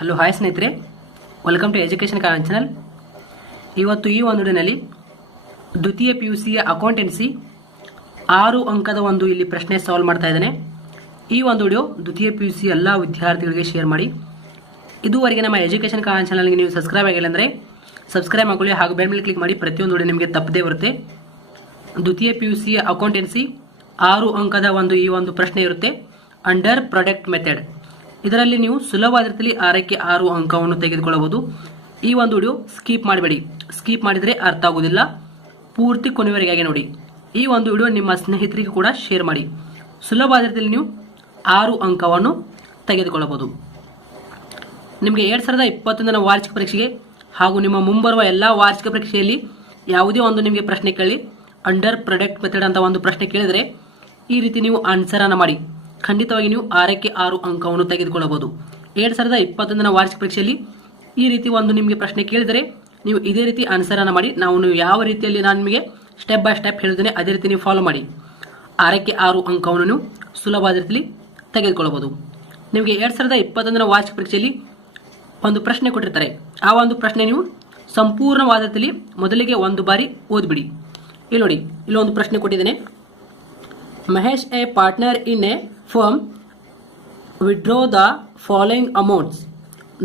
Hello hi ಸ್ನೇಹಿತರೆ, welcome to education con channel. ಇವತ್ತು ಈ ಒಂದು ವಿಡಿಯೋನಲ್ಲಿ ದ್ವಿತೀಯ PUCಯ ಅಕೌಂಟೆನ್ಸಿ 6 ಅಂಕದ ಒಂದು ಇಲ್ಲಿ ಪ್ರಶ್ನೆ ಸಾಲ್ವ್ ಮಾಡ್ತಾ ಇದ್ದೇನೆ. ಈ ಒಂದು ವಿಡಿಯೋ ದ್ವಿತೀಯ PUC ಎಲ್ಲ ವಿದ್ಯಾರ್ಥಿಗಳಿಗೆ ಶೇರ್ ಮಾಡಿ. ಇದುವರೆಗೆ ನಮ್ಮ ಎಜುಕೇಷನ್ ಕಾನ್ ಚಾನಲ್ಗೆ ನೀವು ಸಬ್ಸ್ಕ್ರೈಬ್ ಆಗಿಲ್ಲ ಅಂದರೆ ಸಬ್ಸ್ಕ್ರೈಬ್ ಮಾಡ್ಕೊಳ್ಳಿ ಹಾಗೂ ಬೆಲ್ ಮೇಲೆ ಕ್ಲಿಕ್ ಮಾಡಿ. ಪ್ರತಿಯೊಂದು ವಿಡಿಯೋ ನಿಮಗೆ ತಪ್ಪದೇ ಬರುತ್ತೆ. ದ್ವಿತೀಯ PUCಯ ಅಕೌಂಟೆನ್ಸಿ 6 ಅಂಕದ ಈ ಒಂದು ಪ್ರಶ್ನೆ ಇರುತ್ತೆ, ಅಂಡರ್ ಪ್ರಾಡಕ್ಟ್ ಮೆಥಡ್. ಇದರಲ್ಲಿ ನೀವು ಸುಲಭವಾದ ರೀತಿಯಲ್ಲಿ 6ಕ್ಕೆ 6 ಅಂಕವನ್ನು ತೆಗೆದುಕೊಳ್ಳಬಹುದು. ಈ ಒಂದು ವಿಡಿಯೋ ಸ್ಕಿಪ್ ಮಾಡಬೇಡಿ, ಸ್ಕಿಪ್ ಮಾಡಿದರೆ ಅರ್ಥ ಆಗುವುದಿಲ್ಲ. ಪೂರ್ತಿ ಕೊನೆಯವರೆಗೆ ನೋಡಿ. ಈ ಒಂದು ವಿಡಿಯೋ ನಿಮ್ಮ ಸ್ನೇಹಿತರಿಗೆ ಕೂಡ ಶೇರ್ ಮಾಡಿ. ಸುಲಭವಾದ ರೀತಿಯಲ್ಲಿ ನೀವು 6 ಅಂಕವನ್ನು ತೆಗೆದುಕೊಳ್ಳಬಹುದು. ನಿಮಗೆ 2021ರ ವಾರ್ಷಿಕ ಪರೀಕ್ಷೆಗೆ ಹಾಗೂ ನಿಮ್ಮ ಮುಂಬರುವ ಎಲ್ಲ ವಾರ್ಷಿಕ ಪರೀಕ್ಷೆಯಲ್ಲಿ ಯಾವುದೇ ಒಂದು ನಿಮಗೆ ಪ್ರಶ್ನೆ ಕೇಳಿ ಅಂಡರ್ ಪ್ರಾಡಕ್ಟ್ ಮೆಥಡ್ ಅಂತ ಒಂದು ಪ್ರಶ್ನೆ ಕೇಳಿದರೆ ಈ ರೀತಿ ನೀವು ಆನ್ಸರ್ ಅನ್ನು ಮಾಡಿ ಖಂಡಿತವಾಗಿ ನೀವು 6ಕ್ಕೆ 6 ಅಂಕವನ್ನು ತೆಗೆದುಕೊಳ್ಳಬಹುದು. 2021ರ ವಾರ್ಷಿಕ ಪರೀಕ್ಷೆಯಲ್ಲಿ ಈ ರೀತಿ ಒಂದು ನಿಮಗೆ ಪ್ರಶ್ನೆ ಕೇಳಿದರೆ ನೀವು ಇದೇ ರೀತಿ ಆನ್ಸರ್ ಅನ್ನು ಮಾಡಿ. ನೀವು ಯಾವ ರೀತಿಯಲ್ಲಿ ನಾನು ನಿಮಗೆ ಸ್ಟೆಪ್ ಬೈ ಸ್ಟೆಪ್ ಹೇಳಿದ್ದೇನೆ ಅದೇ ರೀತಿ ನೀವು ಫಾಲೋ ಮಾಡಿ 6ಕ್ಕೆ 6 ಅಂಕವನ್ನು ನೀವು ಸುಲಭವಾದ ರೀತಿಯಲ್ಲಿ ತೆಗೆದುಕೊಳ್ಳಬಹುದು. ನಿಮಗೆ 2021ರ ವಾರ್ಷಿಕ ಪರೀಕ್ಷೆಯಲ್ಲಿ ಒಂದು ಪ್ರಶ್ನೆ ಕೊಟ್ಟಿರ್ತಾರೆ. ಆ ಒಂದು ಪ್ರಶ್ನೆ ನೀವು ಸಂಪೂರ್ಣವಾದ ರೀತಿಯಲ್ಲಿ ಮೊದಲಿಗೆ ಒಂದು ಬಾರಿ ಓದ್ಬಿಡಿ. ಇಲ್ಲಿ ನೋಡಿ, ಇಲ್ಲೊಂದು ಪ್ರಶ್ನೆ ಕೊಟ್ಟಿದ್ದೇನೆ. Mahesh, a partner in a firm, withdraw the following amounts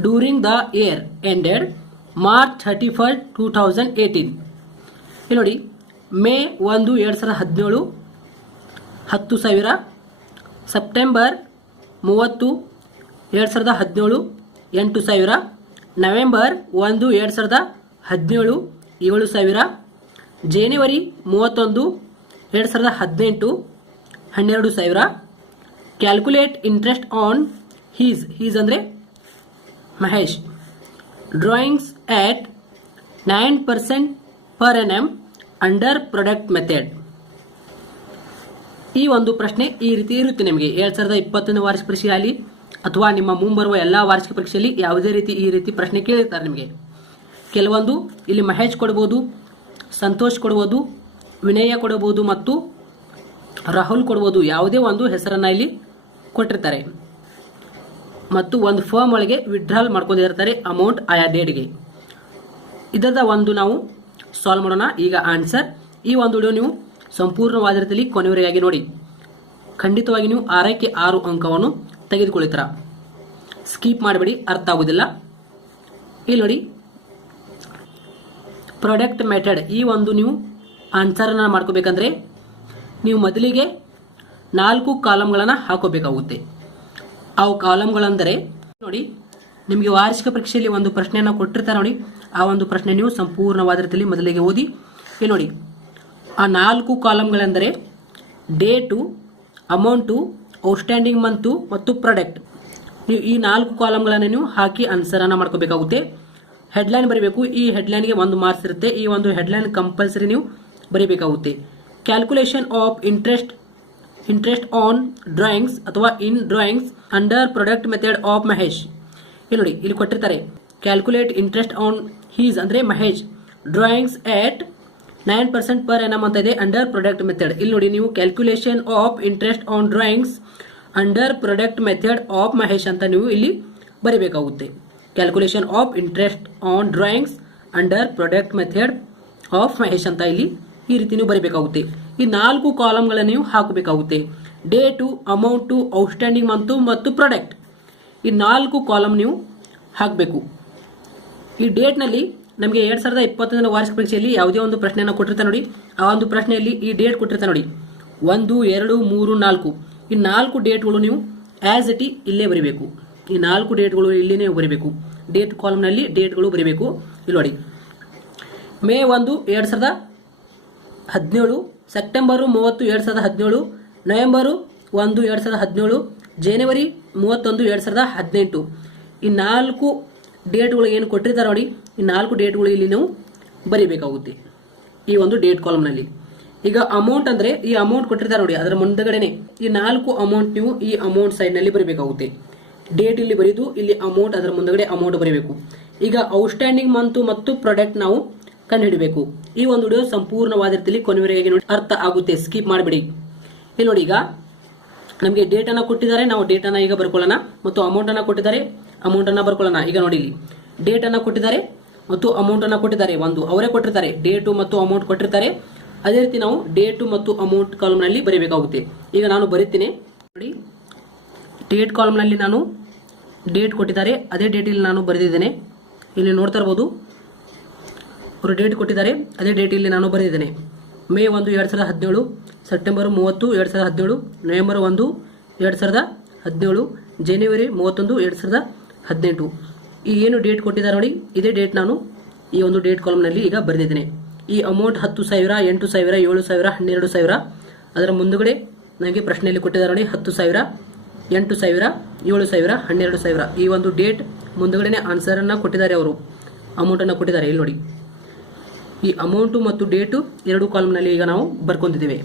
during the year ended March 31st, 2018. ಇಲ್ಲಿ ನೋಡಿ, May 1, 2017 10,000, September 30, 2017 8,000, November 1, 2017 7,000, January 31, 2018 12,000. Calculate interest on his ಅಂದರೆ Mahesh drawings at 9% per annum under product method. ಈ ಒಂದು ಪ್ರಶ್ನೆ ಈ ರೀತಿ ಇರುತ್ತೆ. ನಿಮಗೆ 2020ನೇ ವಾರ್ಷಿಕ ಪರೀಕ್ಷೆಯಲ್ಲಿ ಅಥವಾ ನಿಮ್ಮ ಮುಂಬರುವ ಎಲ್ಲ ವಾರ್ಷಿಕ ಪರೀಕ್ಷೆಯಲ್ಲಿ ಯಾವುದೇ ರೀತಿ ಈ ರೀತಿ ಪ್ರಶ್ನೆ ಕೇಳಿರ್ತಾರೆ. ನಿಮಗೆ ಕೆಲವೊಂದು ಇಲ್ಲಿ ಮಹೇಶ್ ಕೊಡ್ಬೋದು, ಸಂತೋಷ್ ಕೊಡ್ಬೋದು, ವಿನಯ ಕೊಡಬಹುದು ಮತ್ತು ರಾಹುಲ್ ಕೊಡ್ಬೋದು. ಯಾವುದೇ ಒಂದು ಹೆಸರನ್ನ ಇಲ್ಲಿ ಕೊಟ್ಟಿರ್ತಾರೆ ಮತ್ತು ಒಂದು ಫರ್ಮ್ ಒಳಗೆ ವಿಡ್ರಾಲ್ ಮಾಡ್ಕೊಂಡಿರ್ತಾರೆ ಅಮೌಂಟ್ ಆಯಾ ಡೇಟ್ಗೆ. ಇದರ ಒಂದು ನಾವು ಸಾಲ್ವ್ ಮಾಡೋಣ ಈಗ ಆನ್ಸರ್. ಈ ಒಂದು ವಿಡಿಯೋ ನೀವು ಸಂಪೂರ್ಣವಾದ ರೀತಿಯಲ್ಲಿ ಕೊನೆಯವರೆಗಾಗಿ ನೋಡಿ. ಖಂಡಿತವಾಗಿ ನೀವು 6ಕ್ಕೆ 6 ಅಂಕವನ್ನು ತೆಗೆದುಕೊಳ್ಳುತ್ತೀರ. ಸ್ಕಿಪ್ ಮಾಡಬೇಡಿ, ಅರ್ಥ ಆಗುವುದಿಲ್ಲ. ಇಲ್ಲಿ ನೋಡಿ, ಪ್ರಾಡಕ್ಟ್ ಮೆಥಡ್ ಈ ಒಂದು ನೀವು ಆನ್ಸರನ್ನು ಮಾಡ್ಕೋಬೇಕಂದ್ರೆ ನೀವು ಮೊದಲಿಗೆ 4 ಕಾಲಮ್ಗಳನ್ನು ಹಾಕೋಬೇಕಾಗುತ್ತೆ. ಅವು ಕಾಲಮ್ಗಳೆಂದರೆ ನೋಡಿ, ನಿಮಗೆ ವಾರ್ಷಿಕ ಪರೀಕ್ಷೆಯಲ್ಲಿ ಒಂದು ಪ್ರಶ್ನೆಯನ್ನು ಕೊಟ್ಟಿರ್ತಾರೆ ನೋಡಿ. ಆ ಒಂದು ಪ್ರಶ್ನೆ ನೀವು ಸಂಪೂರ್ಣವಾದ ರೀತಿಯಲ್ಲಿ ಮೊದಲಿಗೆ ಓದಿ. ಇಲ್ಲಿ ನೋಡಿ, ಆ 4 ಕಾಲಮ್ಗಳೆಂದರೆ ಡೇಟು, ಅಮೌಂಟು, ಔಟ್ಸ್ಟ್ಯಾಂಡಿಂಗ್ ಮಂತು ಮತ್ತು ಪ್ರಾಡಕ್ಟ್. ನೀವು ಈ 4 ಕಾಲಮ್ಗಳನ್ನು ನೀವು ಹಾಕಿ ಆನ್ಸರನ್ನು ಮಾಡ್ಕೋಬೇಕಾಗುತ್ತೆ. ಹೆಡ್ಲೈನ್ ಬರೀಬೇಕು. ಈ ಹೆಡ್ಲೈನ್ಗೆ 1 ಮಾರ್ಕ್ಸ್ ಇರುತ್ತೆ. ಈ ಒಂದು ಹೆಡ್ಲೈನ್ ಕಂಪಲ್ಸರಿ ನೀವು ಬರೀಬೇಕಾಗುತ್ತೆ. Calculation of interest on drawings ಅಥವಾ in drawings under product method of Mahesh. ಇಲ್ಲಿ ನೋಡಿ, ಇಲ್ಲಿ ಕೊಟ್ಟಿರ್ತಾರೆ ಕ್ಯಾಲ್ಕುಲೇಟ್ ಇಂಟ್ರೆಸ್ಟ್ ಆನ್ ಹೀಸ್ ಅಂದರೆ Mahesh drawings at 9% per annum ಅಂತ ಇದೆ ಅಂಡರ್ ಪ್ರಾಡಕ್ಟ್ ಮೆಥಡ್. ಇಲ್ಲಿ ನೋಡಿ, ನೀವು calculation of interest on drawings under product method of Mahesh ಅಂತ ನೀವು ಇಲ್ಲಿ ಬರೀಬೇಕಾಗುತ್ತೆ. Calculation of interest on drawings under product method of Mahesh ಅಂತ ಇಲ್ಲಿ ಈ ರೀತಿ ನೀವು ಬರೀಬೇಕಾಗುತ್ತೆ. ಈ 4 ಕಾಲಮ್ಗಳನ್ನು ನೀವು ಹಾಕಬೇಕಾಗುತ್ತೆ. ಡೇಟು, ಅಮೌಂಟು, ಔಟ್ಸ್ಟ್ಯಾಂಡಿಂಗ್ ಮಂತು ಮತ್ತು ಪ್ರಾಡಕ್ಟ್. ಈ 4 ಕಾಲಮ್ ನೀವು ಹಾಕಬೇಕು. ಈ ಡೇಟ್ನಲ್ಲಿ ನಮಗೆ 2021ರ ವಾರ್ಷಿಕ ಪರೀಕ್ಷೆಯಲ್ಲಿ ಯಾವುದೇ ಒಂದು ಪ್ರಶ್ನೆಯನ್ನು ಕೊಟ್ಟಿರ್ತಾರೆ ನೋಡಿ. ಆ ಒಂದು ಪ್ರಶ್ನೆಯಲ್ಲಿ ಈ ಡೇಟ್ ಕೊಟ್ಟಿರ್ತಾರೆ ನೋಡಿ, 1, 2, 3, 4. ಈ 4 ಡೇಟ್ಗಳು ನೀವು ಆಸ್ ಇಟ್ ಇಲ್ಲೇ ಬರೀಬೇಕು. ಈ 4 ಡೇಟ್ಗಳು ಇಲ್ಲೇ ಬರೀಬೇಕು. ಡೇಟ್ ಕಾಲಮ್ನಲ್ಲಿ ಡೇಟ್ಗಳು ಬರೀಬೇಕು. ಇಲ್ಲಿ ನೋಡಿ, ಮೇ 1, 2017, ಸೆಪ್ಟೆಂಬರು 30, 2017, ನವೆಂಬರು 1, 2017, ಜನವರಿ 31, 2018. ಈ 4 ಡೇಟ್ಗಳು ಏನು ಕೊಟ್ಟಿರ್ತಾರೆ ನೋಡಿ, ಈ 4 ಡೇಟ್ಗಳು ಇಲ್ಲಿ ನೀವು ಬರೀಬೇಕಾಗುತ್ತೆ ಈ ಒಂದು ಡೇಟ್ ಕಾಲಮ್ನಲ್ಲಿ. ಈಗ ಅಮೌಂಟ್ ಅಂದರೆ ಈ ಅಮೌಂಟ್ ಕೊಟ್ಟಿರ್ತಾರೆ ನೋಡಿ, ಅದರ ಮುಂದಗಡೆನೆ ಈ 4 ಅಮೌಂಟ್ ನೀವು ಈ ಅಮೌಂಟ್ ಸೈಡ್ನಲ್ಲಿ ಬರೀಬೇಕಾಗುತ್ತೆ. ಡೇಟ್ ಇಲ್ಲಿ ಬರೀದು ಇಲ್ಲಿ ಅಮೌಂಟ್ ಅದರ ಮುಂದಗಡೆ ಅಮೌಂಟ್ ಬರೀಬೇಕು. ಈಗ ಔಟ್ಸ್ಟ್ಯಾಂಡಿಂಗ್ ಮಂತು ಮತ್ತು ಪ್ರಾಡಕ್ಟ್ ನಾವು ಕಂಡುಹಿಡಬೇಕು. ಈ ಒಂದು ವಿಡಿಯೋ ಸಂಪೂರ್ಣವಾದ ರೀತಿಯಲ್ಲಿ ಕೊನೆಯವರೆಗೆ ನೋಡಿ, ಅರ್ಥ ಆಗುತ್ತೆ. ಸ್ಕಿಪ್ ಮಾಡಬೇಡಿ. ಇಲ್ಲಿ ನೋಡಿ, ಈಗ ನಮಗೆ ಡೇಟ್ ಅನ್ನ ಕೊಟ್ಟಿದ್ದಾರೆ, ನಾವು ಡೇಟ್ ಅನ್ನ ಈಗ ಬರ್ಕೊಳ್ಳೋಣ ಮತ್ತು ಅಮೌಂಟ್ ಅನ್ನ ಕೊಟ್ಟಿದ್ದಾರೆ. ಅಮೌಂಟನ್ನು ಬರ್ಕೊಳ್ಳೋಣ. ಈಗ ನೋಡಿ ಇಲ್ಲಿ ಡೇಟನ್ನು ಕೊಟ್ಟಿದ್ದಾರೆ ಮತ್ತು ಅಮೌಂಟನ್ನು ಕೊಟ್ಟಿದ್ದಾರೆ. ಒಂದು ಅವರೇ ಕೊಟ್ಟಿರ್ತಾರೆ, ಡೇಟು ಮತ್ತು ಅಮೌಂಟ್ ಕೊಟ್ಟಿರ್ತಾರೆ. ಅದೇ ರೀತಿ ನಾವು ಡೇಟು ಮತ್ತು ಅಮೌಂಟ್ ಕಾಲಮ್ನಲ್ಲಿ ಬರೀಬೇಕಾಗುತ್ತೆ. ಈಗ ನಾನು ಬರೀತೀನಿ ನೋಡಿ, ಡೇಟ್ ಕಾಲಮ್ನಲ್ಲಿ ನಾನು ಡೇಟ್ ಕೊಟ್ಟಿದ್ದಾರೆ, ಅದೇ ಡೇಟ್ ಇಲ್ಲಿ ನಾನು ಬರೆದಿದ್ದೇನೆ. ಇಲ್ಲಿ ನೋಡ್ತಾ ಇರ್ಬೋದು, ಅವರು ಡೇಟ್ ಕೊಟ್ಟಿದ್ದಾರೆ, ಅದೇ ಡೇಟ್ ಇಲ್ಲಿ ನಾನು ಬರೆದಿದ್ದೇನೆ. ಮೇ 1, 2017, ಸೆಪ್ಟೆಂಬರ್ 30, 2017, ನವೆಂಬರ್ 1, 2017, ಜನವರಿ 31, 2018. ಈ ಏನು ಡೇಟ್ ಕೊಟ್ಟಿದ್ದಾರೆ ನೋಡಿ, ಇದೇ ಡೇಟ್ ನಾನು ಈ ಒಂದು ಡೇಟ್ ಕಾಲಮ್ನಲ್ಲಿ ಈಗ ಬರೆದಿದ್ದೇನೆ. ಈ ಅಮೌಂಟ್ 10,000, 8,000, 7,000, 12,000. ಅದರ ಮುಂದುಗಡೆ ನನಗೆ ಪ್ರಶ್ನೆಯಲ್ಲಿ ಕೊಟ್ಟಿದ್ದಾರೆ ನೋಡಿ, 10,000, 8,000, 7,000, 12,000. ಈ ಒಂದು ಡೇಟ್ ಮುಂದುಗಡೆ ಆನ್ಸರ್ ಅನ್ನ ಕೊಟ್ಟಿದ್ದಾರೆ, ಅವರು ಅಮೌಂಟ್ ಅನ್ನು ಕೊಟ್ಟಿದ್ದಾರೆ. ಇಲ್ಲಿ ನೋಡಿ, ಈ ಅಮೌಂಟು ಮತ್ತು ಡೇಟು ಎರಡು ಕಾಲಮ್ನಲ್ಲಿ ಈಗ ನಾವು ಬರ್ಕೊಂತಿದ್ದೇವೆ.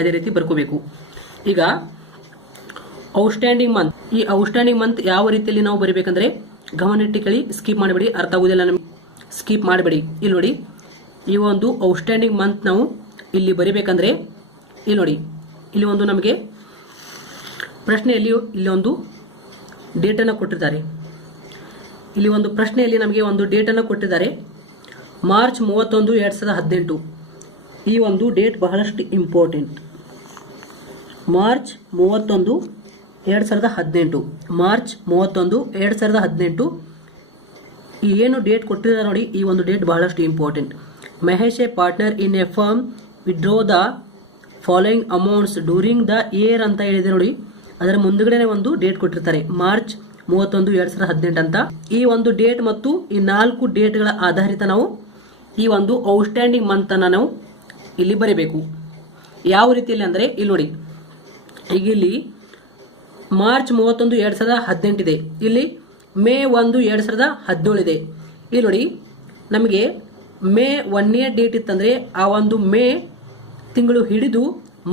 ಅದೇ ರೀತಿ ಬರ್ಕೋಬೇಕು. ಈಗ ಔಟ್ಸ್ಟ್ಯಾಂಡಿಂಗ್ ಮಂತ್, ಈ ಔಟ್ಸ್ಟ್ಯಾಂಡಿಂಗ್ ಮಂತ್ ಯಾವ ರೀತಿಯಲ್ಲಿ ನಾವು ಬರೀಬೇಕಂದ್ರೆ ಗಮನಿಟ್ಟು ಕೇಳಿ, ಸ್ಕಿಪ್ ಮಾಡಬೇಡಿ, ಅರ್ಥ ಆಗುವುದಿಲ್ಲ ನಮಗೆ, ಸ್ಕಿಪ್ ಮಾಡಬೇಡಿ. ಇಲ್ಲಿ ನೋಡಿ, ಈ ಒಂದು ಔಟ್ಸ್ಟ್ಯಾಂಡಿಂಗ್ ಮಂತ್ ನಾವು ಇಲ್ಲಿ ಬರೀಬೇಕಂದ್ರೆ ಇಲ್ಲಿ ನೋಡಿ, ಇಲ್ಲಿ ಒಂದು ನಮಗೆ ಪ್ರಶ್ನೆಯಲ್ಲಿ ಇಲ್ಲಿ ಒಂದು ಡೇಟನ್ನು ಕೊಟ್ಟಿದ್ದಾರೆ. ಇಲ್ಲಿ ಒಂದು ಪ್ರಶ್ನೆಯಲ್ಲಿ ನಮಗೆ ಒಂದು ಡೇಟನ್ನು ಕೊಟ್ಟಿದ್ದಾರೆ, ಮಾರ್ಚ್ 31, 2018. ಈ ಒಂದು ಡೇಟ್ ಬಹಳಷ್ಟು ಇಂಪಾರ್ಟೆಂಟ್. ಮಾರ್ಚ್ 31, 2018. ಮಾರ್ಚ್ 31, 2018. ಈ ಏನು ಡೇಟ್ ಕೊಟ್ಟಿದ್ದಾರೆ ನೋಡಿ, ಈ ಒಂದು ಡೇಟ್ ಬಹಳಷ್ಟು important. Mahesh A partner in a firm withdraw the following amounts during the year ಅಂತ ಹೇಳಿದೆ ನೋಡಿ. ಅದರ ಮುಂದುಗಡೆ ಒಂದು ಡೇಟ್ ಕೊಟ್ಟಿರ್ತಾರೆ, ಮಾರ್ಚ್ 31, 2018 ಅಂತ. ಈ ಒಂದು ಡೇಟ್ ಮತ್ತು ಈ 4 ಡೇಟ್ಗಳ ಆಧಾರಿತ ನಾವು ಈ ಒಂದು ಔಟ್ಸ್ಟ್ಯಾಂಡಿಂಗ್ ಮಂತ್ ಅನ್ನ ನಾವು ಇಲ್ಲಿ ಬರೀಬೇಕು. ಯಾವ ರೀತಿಯಲ್ಲಿ ಅಂದ್ರೆ ಇಲ್ಲಿ ನೋಡಿ, ಈಗ ಇಲ್ಲಿ ಮಾರ್ಚ್ 31, 2018 ಇದೆ, ಇಲ್ಲಿ ಮೇ 1, 2017 ಇದೆ. ಇಲ್ಲಿ ನೋಡಿ, ನಮಗೆ ಮೇ 1ನೇ ಡೇಟ್ ಇತ್ತಂದ್ರೆ ಆ ಒಂದು ಮೇ ತಿಂಗಳು ಹಿಡಿದು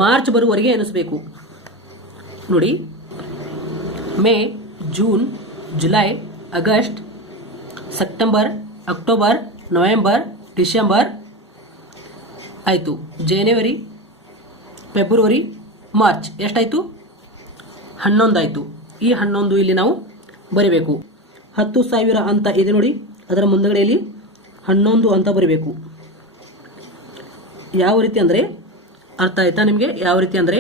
ಮಾರ್ಚ್ ಬರುವವರೆಗೆ ಎನಿಸಬೇಕು ನೋಡಿ. May, June, July, August, September, October, November, December ಆಯಿತು, ಜನವರಿ, ಫೆಬ್ರವರಿ, ಮಾರ್ಚ್. ಎಷ್ಟಾಯಿತು? 11 ಆಯಿತು. ಈ 11 ಇಲ್ಲಿ ನಾವು ಬರೀಬೇಕು. 10,000 ಅಂತ ಇದೆ ನೋಡಿ, ಅದರ ಮುಂದಗಡೆಯಲ್ಲಿ 11 ಅಂತ ಬರೀಬೇಕು. ಯಾವ ರೀತಿ ಅಂದರೆ ಅರ್ಥ ಆಯ್ತಾ ನಿಮಗೆ? ಯಾವ ರೀತಿ ಅಂದರೆ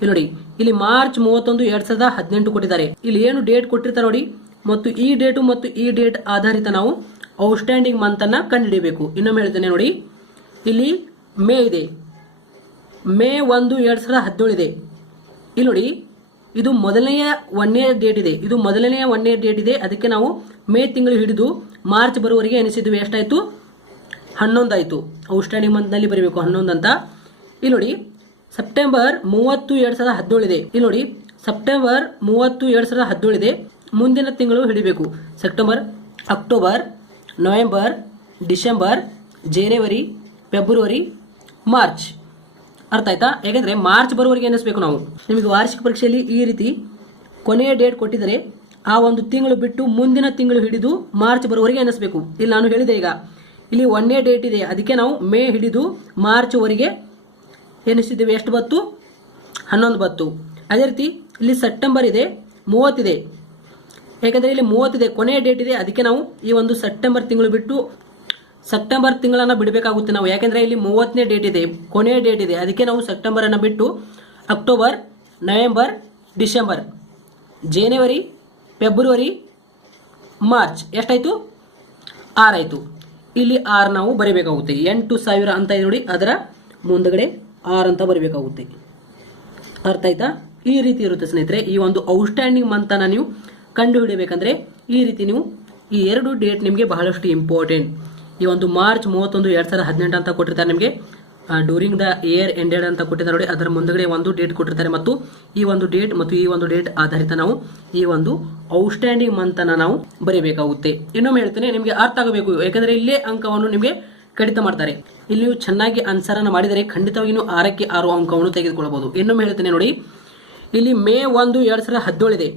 ಇಲ್ಲಿ ನೋಡಿ, ಇಲ್ಲಿ ಮಾರ್ಚ್ 31, 2018 ಕೊಟ್ಟಿದ್ದಾರೆ. ಇಲ್ಲಿ ಏನು ಡೇಟ್ ಕೊಟ್ಟಿರ್ತಾರೆ ನೋಡಿ, ಮತ್ತು ಈ ಡೇಟು ಮತ್ತು ಈ ಡೇಟ್ ಆಧಾರಿತ ನಾವು ಔಟ್ಸ್ಟ್ಯಾಂಡಿಂಗ್ ಮಂತ್ ಅನ್ನ ಕಂಡುಹಿಡಿಯಬೇಕು. ಇನ್ನೊಮ್ಮೆ ಹೇಳ್ತೇನೆ ನೋಡಿ, ಇಲ್ಲಿ ಮೇ ಇದೆ, ಮೇ 1, 2017 ಇದೆ. ಇಲ್ಲಿ ನೋಡಿ, ಇದು ಮೊದಲನೆಯ 1ನೇ ಡೇಟ್ ಇದೆ, ಇದು ಮೊದಲನೆಯ 1ನೇ ಡೇಟ್ ಇದೆ. ಅದಕ್ಕೆ ನಾವು ಮೇ ತಿಂಗಳು ಹಿಡಿದು ಮಾರ್ಚ್ ಬರುವವರೆಗೆ ಎನಿಸಿದ್ವಿ. ಎಷ್ಟಾಯ್ತು? 11 ಆಯಿತು. ಔಟ್ಸ್ಟ್ಯಾಂಡಿಂಗ್ ಮಂತ್ ನಲ್ಲಿ ಬರೀಬೇಕು 11 ಅಂತ. ಇಲ್ಲಿ ನೋಡಿ, ಸೆಪ್ಟೆಂಬರ್ 30, 2017 ಇದೆ. ಇಲ್ಲಿ ನೋಡಿ, ಸೆಪ್ಟೆಂಬರ್ 30, 2017 ಇದೆ. ಮುಂದಿನ ತಿಂಗಳು ಹಿಡಿಬೇಕು, ಸೆಪ್ಟೆಂಬರ್, ಅಕ್ಟೋಬರ್, ನವೆಂಬರ್, ಡಿಸೆಂಬರ್, ಜನವರಿ, ಫೆಬ್ರವರಿ, ಮಾರ್ಚ್. ಅರ್ಥ ಆಯ್ತಾ? ಯಾಕಂದ್ರೆ ಮಾರ್ಚ್ ಬರುವವರೆಗೆ ಎನಿಸಬೇಕು ನಾವು. ನಿಮಗೆ ವಾರ್ಷಿಕ ಪರೀಕ್ಷೆಯಲ್ಲಿ ಈ ರೀತಿ ಕೊನೆಯ ಡೇಟ್ ಕೊಟ್ಟಿದ್ದಾರೆ, ಆ ಒಂದು ತಿಂಗಳು ಬಿಟ್ಟು ಮುಂದಿನ ತಿಂಗಳು ಹಿಡಿದು ಮಾರ್ಚ್ ಬರುವವರೆಗೆ ಎನಿಸಬೇಕು. ಇಲ್ಲಿ ನಾನು ಹೇಳಿದೆ, ಈಗ ಇಲ್ಲಿ 1ನೇ ಡೇಟ್ ಇದೆ, ಅದಕ್ಕೆ ನಾವು ಮೇ ಹಿಡಿದು ಮಾರ್ಚ್ ವರೆಗೆ ಎನಿಸಿದ್ದೇವೆ. ಎಷ್ಟು ಬತ್ತು? 11 ಬತ್ತು. ಅದೇ ರೀತಿ ಇಲ್ಲಿ ಸೆಪ್ಟೆಂಬರ್ ಇದೆ, 30 ಇದೆ. ಯಾಕಂದ್ರೆ ಇಲ್ಲಿ 30 ಇದೆ, ಕೊನೆಯ ಡೇಟ್ ಇದೆ. ಅದಕ್ಕೆ ನಾವು ಈ ಒಂದು ಸೆಪ್ಟೆಂಬರ್ ತಿಂಗಳು ಬಿಟ್ಟು ಸೆಪ್ಟೆಂಬರ್ ತಿಂಗಳನ್ನ ಬಿಡಬೇಕಾಗುತ್ತೆ ನಾವು. ಯಾಕಂದ್ರೆ ಇಲ್ಲಿ 30ನೇ ಡೇಟ್ ಇದೆ, ಕೊನೆಯ ಡೇಟ್ ಇದೆ. ಅದಕ್ಕೆ ನಾವು ಸೆಪ್ಟೆಂಬರ್ ಅನ್ನ ಬಿಟ್ಟು ಅಕ್ಟೋಬರ್, ನವೆಂಬರ್, ಡಿಸೆಂಬರ್, ಜನವರಿ, ಫೆಬ್ರವರಿ, ಮಾರ್ಚ್. ಎಷ್ಟಾಯ್ತು? 6 ಆಯ್ತು. ಇಲ್ಲಿ 6 ನಾವು ಬರೀಬೇಕಾಗುತ್ತೆ. 8,000 ಅಂತ ಇದೆ ನೋಡಿ, ಅದರ ಮುಂದಗಡೆ 6 ಅಂತ ಬರೀಬೇಕಾಗುತ್ತೆ. ಅರ್ಥ ಆಯ್ತಾ? ಈ ರೀತಿ ಇರುತ್ತೆ ಸ್ನೇಹಿತರೆ. ಈ ಒಂದು ಔಟ್ಸ್ಟ್ಯಾಂಡಿಂಗ್ ಮಂತ್ ಅನ್ನ ನೀವು ಕಂಡು ಹಿಡಿಯಬೇಕಂದ್ರೆ ಈ ರೀತಿ ನೀವು ಈ 2 ಡೇಟ್ ನಿಮಗೆ ಬಹಳಷ್ಟು ಇಂಪಾರ್ಟೆಂಟ್. ಈ ಒಂದು ಮಾರ್ಚ್ 31, 2018 ಅಂತ ಕೊಟ್ಟಿರ್ತಾರೆ ನಿಮಗೆ, ಡ್ಯೂರಿಂಗ್ ದ ಇಯರ್ ಎಂಡೆಡ್ ಅಂತ ಕೊಟ್ಟಿದ್ದಾರೆ ನೋಡಿ. ಅದರ ಮುಂದಗಡೆ ಒಂದು ಡೇಟ್ ಕೊಟ್ಟಿರ್ತಾರೆ, ಮತ್ತು ಈ ಒಂದು ಡೇಟ್ ಮತ್ತು ಈ ಒಂದು ಡೇಟ್ ಆಧಾರಿತ ನಾವು ಈ ಒಂದು ಔಟ್ಸ್ಟ್ಯಾಂಡಿಂಗ್ ಮಂತ್ ಅನ್ನ ನಾವು ಬರೀಬೇಕಾಗುತ್ತೆ. ಇನ್ನೊಮ್ಮೆ ಹೇಳ್ತೇನೆ, ನಿಮಗೆ ಅರ್ಥ ಆಗಬೇಕು. ಯಾಕಂದ್ರೆ ಇಲ್ಲೇ ಅಂಕವನ್ನು ನಿಮಗೆ ಕಡಿತ ಮಾಡ್ತಾರೆ. ಇಲ್ಲಿ ನೀವು ಚೆನ್ನಾಗಿ ಆನ್ಸರ್ ಅನ್ನು ಮಾಡಿದರೆ ಖಂಡಿತವಾಗಿ ನೀವು 6ಕ್ಕೆ 6 ಅಂಕವನ್ನು ತೆಗೆದುಕೊಳ್ಳಬಹುದು. ಇನ್ನೊಮ್ಮೆ ಹೇಳ್ತೇನೆ ನೋಡಿ, ಇಲ್ಲಿ ಮೇ 1, 2017 ಇದೆ.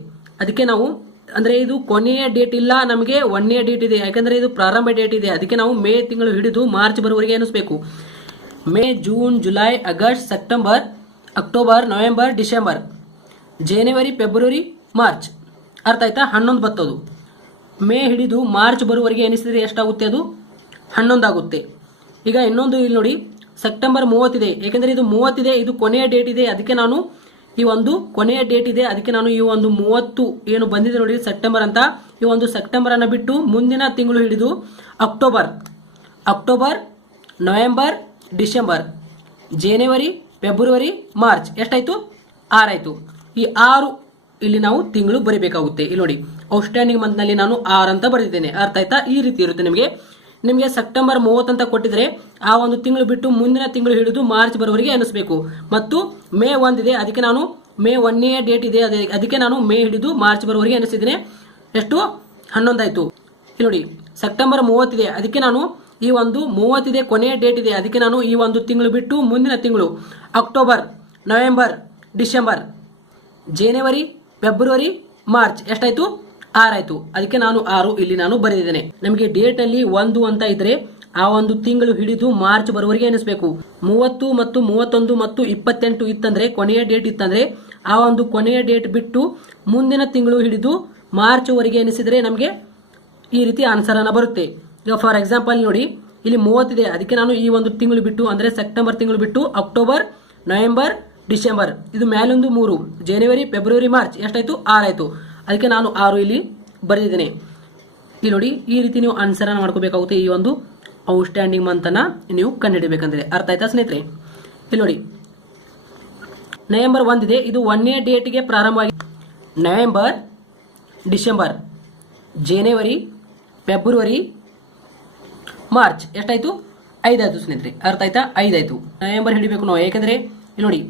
ಅದಕ್ಕೆ ನಾವು ಅಂದ್ರೆ ಇದು ಕೊನೆಯ ಡೇಟ್ ಇಲ್ಲ, ನಮಗೆ 1ನೇ ಡೇಟ್ ಇದೆ. ಯಾಕಂದ್ರೆ ಇದು ಪ್ರಾರಂಭ ಡೇಟ್ ಇದೆ. ಅದಕ್ಕೆ ನಾವು ಮೇ ತಿಂಗಳು ಹಿಡಿದು ಮಾರ್ಚ್ ಬರುವವರೆಗೆ ಎನಿಸಬೇಕು. May, June, July, August, September, October, November, December, ಜನವರಿ, ಫೆಬ್ರವರಿ, ಮಾರ್ಚ್. ಅರ್ಥ ಆಯ್ತಾ? 11 ಬರ್ತದು. ಮೇ ಹಿಡಿದು ಮಾರ್ಚ್ ಬರುವವರೆಗೆ ಎನಿಸಿದರೆ ಎಷ್ಟಾಗುತ್ತೆ? ಅದು 11 ಆಗುತ್ತೆ. ಈಗ ಇನ್ನೊಂದು ಇಲ್ಲಿ ನೋಡಿ, ಸೆಪ್ಟೆಂಬರ್ 30 ಇದೆ. ಏಕೆಂದರೆ ಇದು 30 ಇದೆ, ಇದು ಕೊನೆಯ ಡೇಟ್ ಇದೆ, ಅದಕ್ಕೆ ನಾನು ಈ ಒಂದು ಕೊನೆಯ ಡೇಟ್ ಇದೆ, ಅದಕ್ಕೆ ನಾನು ಈ ಒಂದು 30 ಏನು ಬಂದಿದೆ ನೋಡಿ ಸೆಪ್ಟೆಂಬರ್ ಅಂತ, ಈ ಒಂದು ಸೆಪ್ಟೆಂಬರ್ ಅನ್ನು ಬಿಟ್ಟು ಮುಂದಿನ ತಿಂಗಳು ಹಿಡಿದು ಅಕ್ಟೋಬರ್, ನವೆಂಬರ್, ಡಿಸೆಂಬರ್, ಜನವರಿ, ಫೆಬ್ರವರಿ, ಮಾರ್ಚ್ ಎಷ್ಟಾಯ್ತು? 6 ಆಯ್ತು. ಈ 6 ಇಲ್ಲಿ ನಾವು ತಿಂಗಳು ಬರೀಬೇಕಾಗುತ್ತೆ. ಇಲ್ಲಿ ನೋಡಿ, ಔಟ್ಸ್ಟ್ಯಾಂಡಿಂಗ್ ಮಂತ್ ನಲ್ಲಿ ನಾನು 6 ಅಂತ ಬರೆದಿದ್ದೇನೆ. ಅರ್ಥ ಆಯ್ತಾ? ಈ ರೀತಿ ಇರುತ್ತೆ ನಿಮಗೆ ಸೆಪ್ಟೆಂಬರ್ 30 ಅಂತ ಕೊಟ್ಟಿದ್ರೆ ಆ ಒಂದು ತಿಂಗಳು ಬಿಟ್ಟು ಮುಂದಿನ ತಿಂಗಳು ಹಿಡಿದು ಮಾರ್ಚ್ ಬರುವವರೆಗೆ ಎನಿಸಬೇಕು. ಮತ್ತು ಮೇ 1 ಇದೆ, ಅದಕ್ಕೆ ನಾನು ಮೇ 1ನೇ ಡೇಟ್ ಇದೆ, ಅದಕ್ಕೆ ನಾನು ಮೇ ಹಿಡಿದು ಮಾರ್ಚ್ ಬರುವವರೆಗೆ ಎನಿಸಿದ್ದೇನೆ. ಎಷ್ಟು? 11 ಆಯ್ತು. ಇಲ್ಲಿ ನೋಡಿ, ಸೆಪ್ಟೆಂಬರ್ 30 ಇದೆ, ಅದಕ್ಕೆ ನಾನು ಈ ಒಂದು 30 ಇದೆ, ಕೊನೆಯ ಡೇಟ್ ಇದೆ, ಅದಕ್ಕೆ ನಾನು ಈ ಒಂದು ತಿಂಗಳು ಬಿಟ್ಟು ಮುಂದಿನ ತಿಂಗಳು ಅಕ್ಟೋಬರ್, ನವೆಂಬರ್, ಡಿಸೆಂಬರ್, ಜನವರಿ, ಫೆಬ್ರವರಿ, ಮಾರ್ಚ್ ಎಷ್ಟಾಯ್ತು? 6 ಆಯ್ತು. ಅದಕ್ಕೆ ನಾನು 6 ಇಲ್ಲಿ ನಾನು ಬರೆದಿದ್ದೇನೆ. ನಮಗೆ ಡೇಟ್ ಅಲ್ಲಿ 1 ಅಂತ ಇದ್ರೆ ಆ ಒಂದು ತಿಂಗಳು ಹಿಡಿದು ಮಾರ್ಚ್ ಬರುವವರೆಗೆ ಎನಿಸಬೇಕು. 30 ಮತ್ತು 31 ಮತ್ತು 28 ಇತ್ತಂದ್ರೆ, ಕೊನೆಯ ಡೇಟ್ ಇತ್ತಂದ್ರೆ ಆ ಒಂದು ಕೊನೆಯ ಡೇಟ್ ಬಿಟ್ಟು ಮುಂದಿನ ತಿಂಗಳು ಹಿಡಿದು ಮಾರ್ಚ್ ವರೆಗೆ ಎನಿಸಿದ್ರೆ ನಮಗೆ ಈ ರೀತಿ ಆನ್ಸರ್ ಅನ್ನ ಬರುತ್ತೆ. ಈಗ ಫಾರ್ ಎಕ್ಸಾಂಪಲ್ ನೋಡಿ, ಇಲ್ಲಿ 30 ಇದೆ, ಅದಕ್ಕೆ ನಾನು ಈ ಒಂದು ತಿಂಗಳು ಬಿಟ್ಟು ಅಂದ್ರೆ ಸೆಪ್ಟೆಂಬರ್ ತಿಂಗಳು ಬಿಟ್ಟು ಅಕ್ಟೋಬರ್, ನವೆಂಬರ್, ಡಿಸೆಂಬರ್, ಇದು ಮೇಲೊಂದು 3, ಜನವರಿ, ಫೆಬ್ರವರಿ, ಮಾರ್ಚ್ ಎಷ್ಟಾಯ್ತು? 6 ಆಯ್ತು. ಅದಕ್ಕೆ ನಾನು 6 ಇಲ್ಲಿ ಬರೆದಿದ್ದೇನೆ. ಇಲ್ಲಿ ನೋಡಿ, ಈ ರೀತಿ ನೀವು ಆನ್ಸರ್ ಅನ್ನು ಮಾಡ್ಕೋಬೇಕಾಗುತ್ತೆ. ಈ ಒಂದು ಔಟ್ಸ್ಟ್ಯಾಂಡಿಂಗ್ ಮಂತ್ ಅನ್ನ ನೀವು ಕಂಡುಹಿಡಬೇಕಂದ್ರೆ. ಅರ್ಥ ಆಯ್ತಾ ಸ್ನೇಹಿತರೆ? ಇಲ್ಲಿ ನೋಡಿ, ನವೆಂಬರ್ 1 ಇದೆ, ಇದು 1ನೇ ಡೇಟ್ಗೆ ಪ್ರಾರಂಭ ಆಗಿದೆ. ನವೆಂಬರ್, ಡಿಸೆಂಬರ್, ಜನವರಿ, ಫೆಬ್ರವರಿ, ಮಾರ್ಚ್ ಎಷ್ಟಾಯ್ತು? 5 ಆಯ್ತು ಸ್ನೇಹಿತರೆ. ಅರ್ಥ ಆಯ್ತಾ? 5 ಆಯ್ತು. ನವೆಂಬರ್ ಹಿಡಿಬೇಕು ನಾವು, ಯಾಕಂದ್ರೆ ಇಲ್ಲಿ ನೋಡಿ,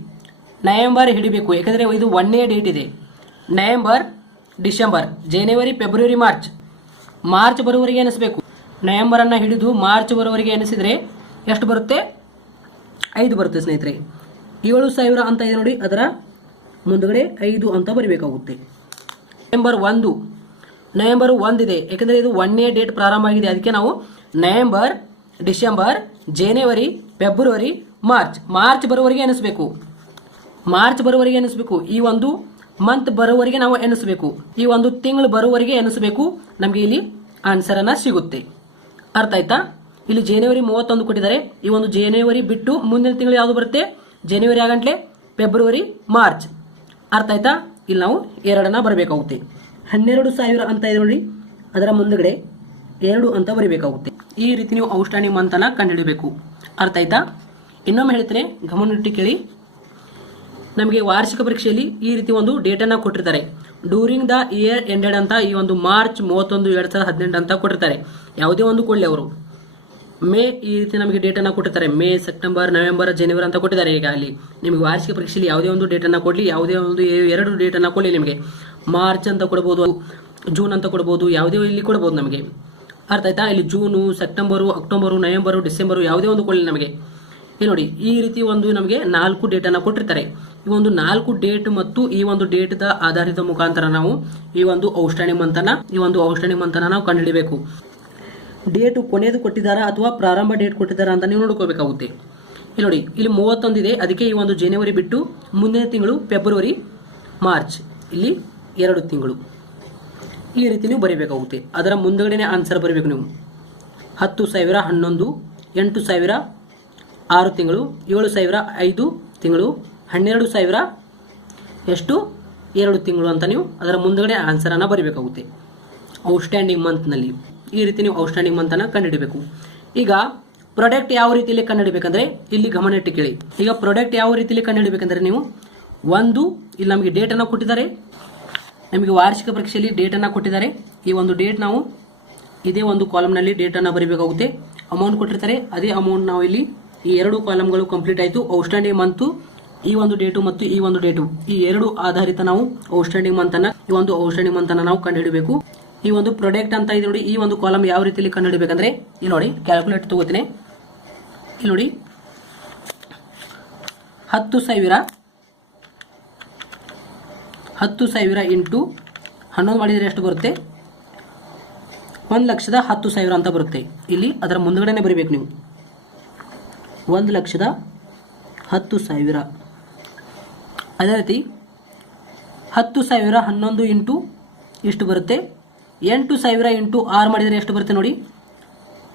ನವೆಂಬರ್ ಹಿಡಿಬೇಕು, ಯಾಕಂದ್ರೆ ಇದು 1ನೇ ಡೇಟ್ ಇದೆ. ನವೆಂಬರ್, ಡಿಸೆಂಬರ್, ಜನವರಿ, ಫೆಬ್ರವರಿ, ಮಾರ್ಚ್ ಬರುವವರೆಗೆ ಎನಿಸಬೇಕು. ನವೆಂಬರ್ ಅನ್ನ ಹಿಡಿದು ಮಾರ್ಚ್ ಬರುವವರೆಗೆ ಎನಿಸಿದ್ರೆ ಎಷ್ಟು ಬರುತ್ತೆ? 5 ಬರುತ್ತೆ ಸ್ನೇಹಿತರೆ. 7,000 ಅಂತ ಇದೆ ನೋಡಿ, ಅದರ ಮುಂದುಗಡೆ 5 ಅಂತ ಬರಬೇಕಾಗುತ್ತೆ. ನವೆಂಬರ್ 1 ಇದೆ, ಯಾಕಂದ್ರೆ ಇದು 1ನೇ ಡೇಟ್ ಪ್ರಾರಂಭ ಆಗಿದೆ, ಅದಕ್ಕೆ ನಾವು ನವೆಂಬರ್, ಡಿಸೆಂಬರ್, ಜನವರಿ, ಫೆಬ್ರವರಿ, ಮಾರ್ಚ್ ಬರುವವರೆಗೆ ಎನಿಸಬೇಕು. ಈ ಒಂದು ಮಂತ್ ಬರುವವರೆಗೆ ನಾವು ಎನಿಸಬೇಕು. ಈ ಒಂದು ತಿಂಗಳು ಬರುವವರೆಗೆ ಎನಿಸಬೇಕು. ನಮಗೆ ಇಲ್ಲಿ ಆನ್ಸರ್ ಅನ್ನ ಸಿಗುತ್ತೆ. ಅರ್ಥ ಆಯ್ತಾ? ಇಲ್ಲಿ ಜನವರಿ 31 ಕೊಟ್ಟಿದ್ದಾರೆ. ಈ ಒಂದು ಜನವರಿ ಬಿಟ್ಟು ಮುಂದಿನ ತಿಂಗಳು ಯಾವುದು ಬರುತ್ತೆ? ಜನವರಿ ಆಗಂಟ್ಲೆ ಫೆಬ್ರವರಿ, ಮಾರ್ಚ್. ಅರ್ಥ ಆಯ್ತಾ? ಇಲ್ಲಿ ನಾವು 2 ಬರಬೇಕಾಗುತ್ತೆ. 12,000 ಅಂತ ಇದೆ ನೋಡಿ, ಅದರ ಮುಂದುಗಡೆ 2 ಅಂತ ಬರಬೇಕಾಗುತ್ತೆ. ಈ ರೀತಿ ನೀವು ಔಟ್ಸ್ಟ್ಯಾಂಡಿಂಗ್ ಮಂತ್ ಅನ್ನ ಕಂಡುಹಿಡಬೇಕು. ಅರ್ಥ ಆಯ್ತಾ? ಇನ್ನೊಮ್ಮೆ ಹೇಳ್ತೇನೆ, ಗಮನವಿಟ್ಟು ಕೇಳಿ. ನಮಗೆ ವಾರ್ಷಿಕ ಪರೀಕ್ಷೆಯಲ್ಲಿ ಈ ರೀತಿ ಒಂದು ಡೇಟ್ ಅನ್ನ ಕೊಟ್ಟಿರ್ತಾರೆ. ಡ್ಯೂರಿಂಗ್ ದ ಇಯರ್ ಎಂಡೆಡ್ ಅಂತ ಈ ಒಂದು ಮಾರ್ಚ್ 31, 2018 ಅಂತ ಕೊಟ್ಟಿರ್ತಾರೆ. ಯಾವುದೇ ಒಂದು ಕೊಡಲಿ ಅವರು. ಮೇ ಈ ರೀತಿ ನಮಗೆ ಡೇಟ್ ಅನ್ನ ಕೊಟ್ಟಿರ್ತಾರೆ. ಮೇ, ಸೆಪ್ಟೆಂಬರ್, ನವೆಂಬರ್, ಜನವರಿ ಅಂತ ಕೊಟ್ಟಿದ್ದಾರೆ. ಈಗ ಅಲ್ಲಿ ನಿಮಗೆ ವಾರ್ಷಿಕ ಪರೀಕ್ಷೆಯಲ್ಲಿ ಯಾವುದೇ ಒಂದು ಡೇಟ್ ಅನ್ನ ಕೊಡ್ಲಿ, ಯಾವುದೇ ಒಂದು 2 ಡೇಟ್ ಅನ್ನ ಕೊಡ್ಲಿ, ನಿಮಗೆ ಮಾರ್ಚ್ ಅಂತ ಕೊಡಬಹುದು, ಜೂನ್ ಅಂತ ಕೊಡಬಹುದು, ಯಾವುದೇ ಇಲ್ಲಿ ಕೊಡಬಹುದು ನಮಗೆ. ಅರ್ಥ ಆಯ್ತಾ? ಇಲ್ಲಿ June, September, October, November, December ಯಾವುದೇ ಒಂದು ಕೊಡಲಿ ನಮಗೆ. ಇಲ್ಲಿ ನೋಡಿ, ಈ ರೀತಿ ಒಂದು ನಮಗೆ 4 ಡೇಟ್ ಅನ್ನ ಕೊಟ್ಟಿರ್ತಾರೆ. ಈ ಒಂದು 4 ಡೇಟ್ ಮತ್ತು ಈ ಒಂದು ಡೇಟ್ ದ ಆಧಾರಿತ ಮುಖಾಂತರ ನಾವು ಈ ಒಂದು ಔಟ್ಸ್ಟ್ಯಾಂಡಿಂಗ್ ಮಂತ್ ಅನ್ನ ನಾವು ಕಂಡುಹಿಡಬೇಕು. ಡೇಟ್ ಕೊನೆಯದು ಕೊಟ್ಟಿದ್ದಾರಾ ಅಥವಾ ಪ್ರಾರಂಭ ಡೇಟ್ ಕೊಟ್ಟಿದ್ದಾರಾ ಅಂತ ನೀವು ನೋಡ್ಕೋಬೇಕಾಗುತ್ತೆ. ಇಲ್ಲಿ ನೋಡಿ, ಇಲ್ಲಿ 31 ಇದೆ, ಅದಕ್ಕೆ ಈ ಒಂದು ಜನವರಿ ಬಿಟ್ಟು ಮುಂದಿನ ತಿಂಗಳು ಫೆಬ್ರವರಿ, ಮಾರ್ಚ್, ಇಲ್ಲಿ 2 ತಿಂಗಳು. ಈ ರೀತಿ ನೀವು ಬರೀಬೇಕಾಗುತ್ತೆ. ಅದರ ಮುಂದುಗಡೆನೆ ಆನ್ಸರ್ ಬರಬೇಕು ನೀವು. 10,000 11, 8,000 6 ತಿಂಗಳು, 7,000 5 ತಿಂಗಳು, 12,000 ಎಷ್ಟು 2 ತಿಂಗಳು ಅಂತ ನೀವು ಅದರ ಮುಂದುಗಡೆ ಆನ್ಸರ್ ಅನ್ನ ಬರೀಬೇಕಾಗುತ್ತೆ ಔಟ್ಸ್ಟ್ಯಾಂಡಿಂಗ್ ಮಂತ್ ನಲ್ಲಿ. ಈ ರೀತಿ ನೀವು ಔಟ್ಸ್ಟ್ಯಾಂಡಿಂಗ್ ಮಂತ್ ಅನ್ನ ಕಂಡುಹಿಡಬೇಕು. ಈಗ ಪ್ರಾಡಕ್ಟ್ ಯಾವ ರೀತಿಯಲ್ಲಿ ಕಂಡುಹಿಡಬೇಕಂದ್ರೆ ಇಲ್ಲಿ ಗಮನ ಇಟ್ಟು ಕೇಳಿ. ಈಗ ಪ್ರಾಡಕ್ಟ್ ಯಾವ ರೀತಿಯಲ್ಲಿ ಕಂಡುಹಿಡಬೇಕಂದ್ರೆ ನೀವು ಇಲ್ಲಿ ನಮಗೆ ಡೇಟ್ ಅನ್ನ ಕೊಟ್ಟಿದ್ದಾರೆ. ನಮಗೆ ವಾರ್ಷಿಕ ಪರೀಕ್ಷೆಯಲ್ಲಿ ಡೇಟ್ ಅನ್ನ ಕೊಟ್ಟಿದ್ದಾರೆ. ಈ ಒಂದು ಡೇಟ್ ನಾವು ಇದೇ ಒಂದು ಕಾಲಮ್ ನಲ್ಲಿ ಡೇಟ್ ಅನ್ನ ಬರೀಬೇಕಾಗುತ್ತೆ. ಅಮೌಂಟ್ ಕೊಟ್ಟಿರ್ತಾರೆ, ಅದೇ ಅಮೌಂಟ್ ನಾವು ಇಲ್ಲಿ ಈ 2 ಕಾಲಮ್ಗಳು ಕಂಪ್ಲೀಟ್ ಆಯಿತು. ಔಟ್ಸ್ಟ್ಯಾಂಡಿಂಗ್ ಮಂತ್ ಈ ಒಂದು ಡೇಟು ಮತ್ತು ಈ ಒಂದು ಡೇಟು, ಈ 2 ಆಧಾರಿತ ನಾವು ಔಟ್ಸ್ಟ್ಯಾಂಡಿಂಗ್ ಮಂತ್ ಅನ್ನ ನಾವು ಕಂಡುಹಿಡಬೇಕು. ಈ ಒಂದು ಪ್ರಾಡಕ್ಟ್ ಅಂತ ಇದೆ ನೋಡಿ, ಈ ಒಂದು ಕಾಲಮ್ ಯಾವ ರೀತಿಯಲ್ಲಿ ಕಂಡುಹಿಡಬೇಕಂದ್ರೆ ಇಲ್ಲಿ ನೋಡಿ, ಕ್ಯಾಲ್ಕುಲೇಟರ್ ತಗೋತೀನಿ. ಇಲ್ಲಿ ನೋಡಿ, 10,000 ಇಂಟು 11 ಮಾಡಿದರೆ ಎಷ್ಟು ಬರುತ್ತೆ? 1,10,000 ಅಂತ ಬರುತ್ತೆ. ಇಲ್ಲಿ ಅದರ ಮುಂದುಗಡೆನೆ ಬರೀಬೇಕು ನೀವು. 1,10,000. ಅದೇ ರೀತಿ 10,000 11 ಇಂಟು ಎಷ್ಟು ಬರುತ್ತೆ? 8,000 ಇಂಟು 6 ಮಾಡಿದರೆ ಎಷ್ಟು ಬರುತ್ತೆ ನೋಡಿ.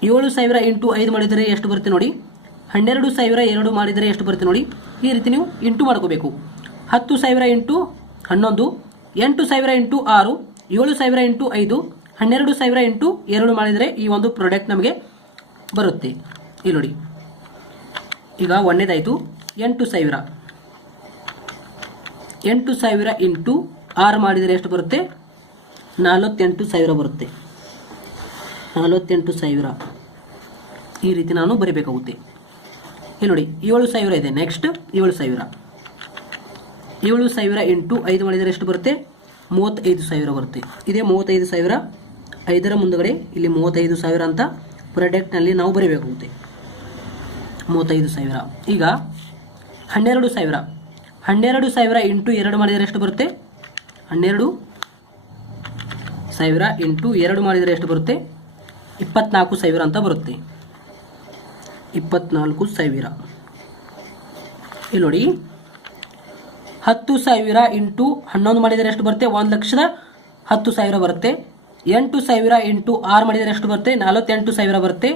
7,000 ಇಂಟು 5 ಮಾಡಿದರೆ ಎಷ್ಟು ಬರುತ್ತೆ ನೋಡಿ. 12,000 2 ಮಾಡಿದರೆ ಎಷ್ಟು ಬರುತ್ತೆ ನೋಡಿ. ಈ ರೀತಿ ನೀವು ಇಂಟು ಮಾಡ್ಕೋಬೇಕು. 10,000 ಇಂಟು 11, 8,000 ಇಂಟು 6, 7,000 ಇಂಟು 5, 12,000 ಇಂಟು 2 ಮಾಡಿದರೆ ಈ ಒಂದು ಪ್ರಾಡಕ್ಟ್ ನಮಗೆ ಬರುತ್ತೆ. ಇಲ್ಲಿ ನೋಡಿ, ಈಗ ಒಂದೇದಾಯಿತು 8,000. 8,000 ಇಂಟು 6 ಮಾಡಿದರೆ ಎಷ್ಟು ಬರುತ್ತೆ. 48,000 ಬರುತ್ತೆ. 48,000 ಈ ರೀತಿ ನಾನು ಬರೀಬೇಕಾಗುತ್ತೆ. ಇಲ್ಲಿ ನೋಡಿ 7,000 ಇದೆ. ನೆಕ್ಸ್ಟ್ 7,000. 7,000 ಇಂಟು 5 ಮಾಡಿದರೆ ಎಷ್ಟು ಬರುತ್ತೆ. 35,000 ಬರುತ್ತೆ. ಇದೇ 35,000. 5ರ ಮುಂದಗಡೆ ಇಲ್ಲಿ 35,000 ಅಂತ ಪ್ರಾಡಕ್ಟ್ನಲ್ಲಿ ನಾವು ಬರೀಬೇಕಾಗುತ್ತೆ. 35,000. ಈಗ 12,000. 12,000 ಇಂಟು 2 ಮಾಡಿದರೆ ಎಷ್ಟು ಬರುತ್ತೆ. 12,000 ಇಂಟು 2 ಮಾಡಿದರೆ ಎಷ್ಟು ಬರುತ್ತೆ. 24,000 ಅಂತ ಬರುತ್ತೆ. 24,000. ಇಲ್ಲಿ ನೋಡಿ 10,000 ಇಂಟು 11 ಮಾಡಿದರೆ ಎಷ್ಟು ಬರುತ್ತೆ. 1,10,000 ಬರುತ್ತೆ. 8,000 ಇಂಟು 6 ಮಾಡಿದರೆ ಎಷ್ಟು ಬರುತ್ತೆ. 48,000 ಬರುತ್ತೆ.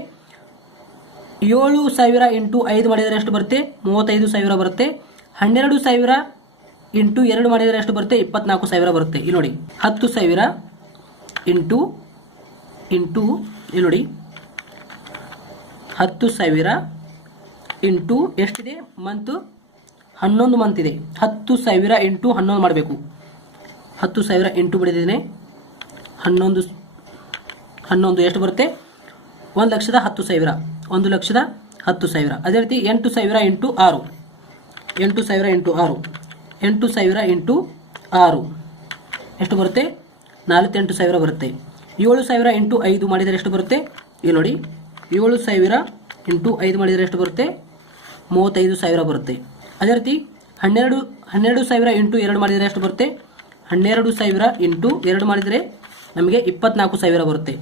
7,000 ಇಂಟು 5 ಮಾಡಿದರೆ ಎಷ್ಟು ಬರುತ್ತೆ. 35,000 ಬರುತ್ತೆ. 12,000 ಇಂಟು 2 ಮಾಡಿದರೆ ಎಷ್ಟು ಬರುತ್ತೆ. 24,000 ಬರುತ್ತೆ. ಇಲ್ಲಿ ನೋಡಿ 10,000 ಇಂಟು ಇಲ್ಲಿ ನೋಡಿ 10,000 ಇಂಟು ಎಷ್ಟಿದೆ ಮಂತ್. 11 ಮಂತ್ ಇದೆ. 10,000 ಇಂಟು 11 ಮಾಡಬೇಕು. 10,000 ಇಂಟು ಬಿಡಿದ್ದೇನೆ. 11 ಎಷ್ಟು ಬರುತ್ತೆ. 1,10,000. 1,10,000. ಅದೇ ರೀತಿ 8,000 ಇಂಟು 6. 8,000 ಇಂಟು 6. 8,000 ಇಂಟು 6 ಎಷ್ಟು ಬರುತ್ತೆ. 48,000 ಬರುತ್ತೆ. 7,000 ಇಂಟು 5 ಮಾಡಿದರೆ ಎಷ್ಟು ಬರುತ್ತೆ. ಇಲ್ಲಿ ನೋಡಿ 7,000 ಇಂಟು 5 ಮಾಡಿದರೆ ಎಷ್ಟು ಬರುತ್ತೆ. 35,000 ಬರುತ್ತೆ. ಅದೇ ರೀತಿ 12,000 ಇಂಟು 2 ಮಾಡಿದರೆ ಎಷ್ಟು ಬರುತ್ತೆ. 12,000 ಇಂಟು 2 ಮಾಡಿದರೆ ನಮಗೆ 24,000 ಬರುತ್ತೆ.